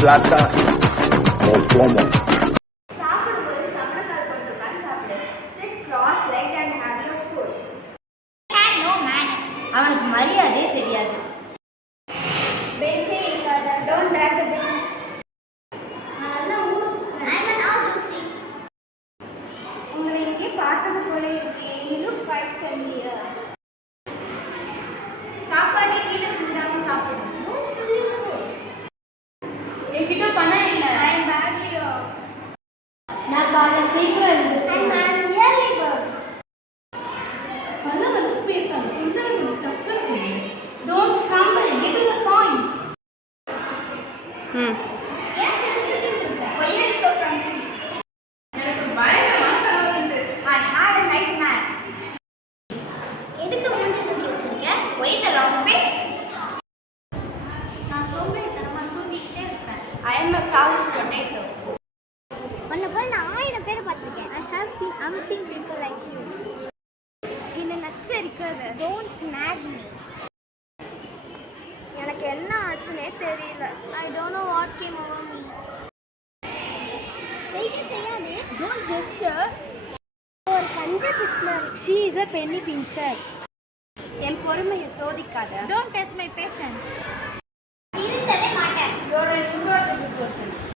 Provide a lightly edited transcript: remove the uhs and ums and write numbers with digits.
plata o plomo. சாப்பிடும்போது சமணக்கால் போட்டு உட்கார்ந்து சாப்பிடு. Sit cross-legged and have your food. Had no manners. அவனுக்கு மரியாதையே தெரியாது. பெஞ்சே இருக்காத. Don't drag the bench. நல்லா ஊர் சுத்துறேன். I'm an outdoorsy. உங்களை இங்கே பார்த்தது போல இருக்கு. You look quite familiar. சாப்பாடு கீழே சிந்தாம சாப்பிடு. Don't spill your food. என்கிட்ட பணம் இல்லை. I'm badly off. நான் காலைல சீக்கிரம் எழுந்துச்சு. I'm early bird. பல்ல வந்து பேசாம சொல்றது தப்பு சொல்லு. Don't stumble. Get to the point. ஏன் சிரிச்சிட்டு இருக்க? Why are you so grumpy? எனக்கு பயங்கரமான கனவு வந்து. I had a nightmare. எதுக்கு மூஞ்சி தூக்கி வச்சிருக்க? Why the long face? நான் சோம்பேறித்தனமா தூங்கிட்டே இருப்பேன். I am a couch potato. உன்னை போல் நான் 1000 பேரை பார்த்துருக்கேன். I have seen everything people like you. என்னை நச்சரிக்காத. Don't nag me. எனக்கு என்ன ஆச்சுனே தெரியல. I don't know what came over me. செய்யாதே. Don't gesture. ஒரு கஞ்ச பிஸ்னர். She is a penny pincher. என் பொறுமையை சோதிக்காத. Don't test my patience. திருந்தவே மாட்டேன். You're an introverted person.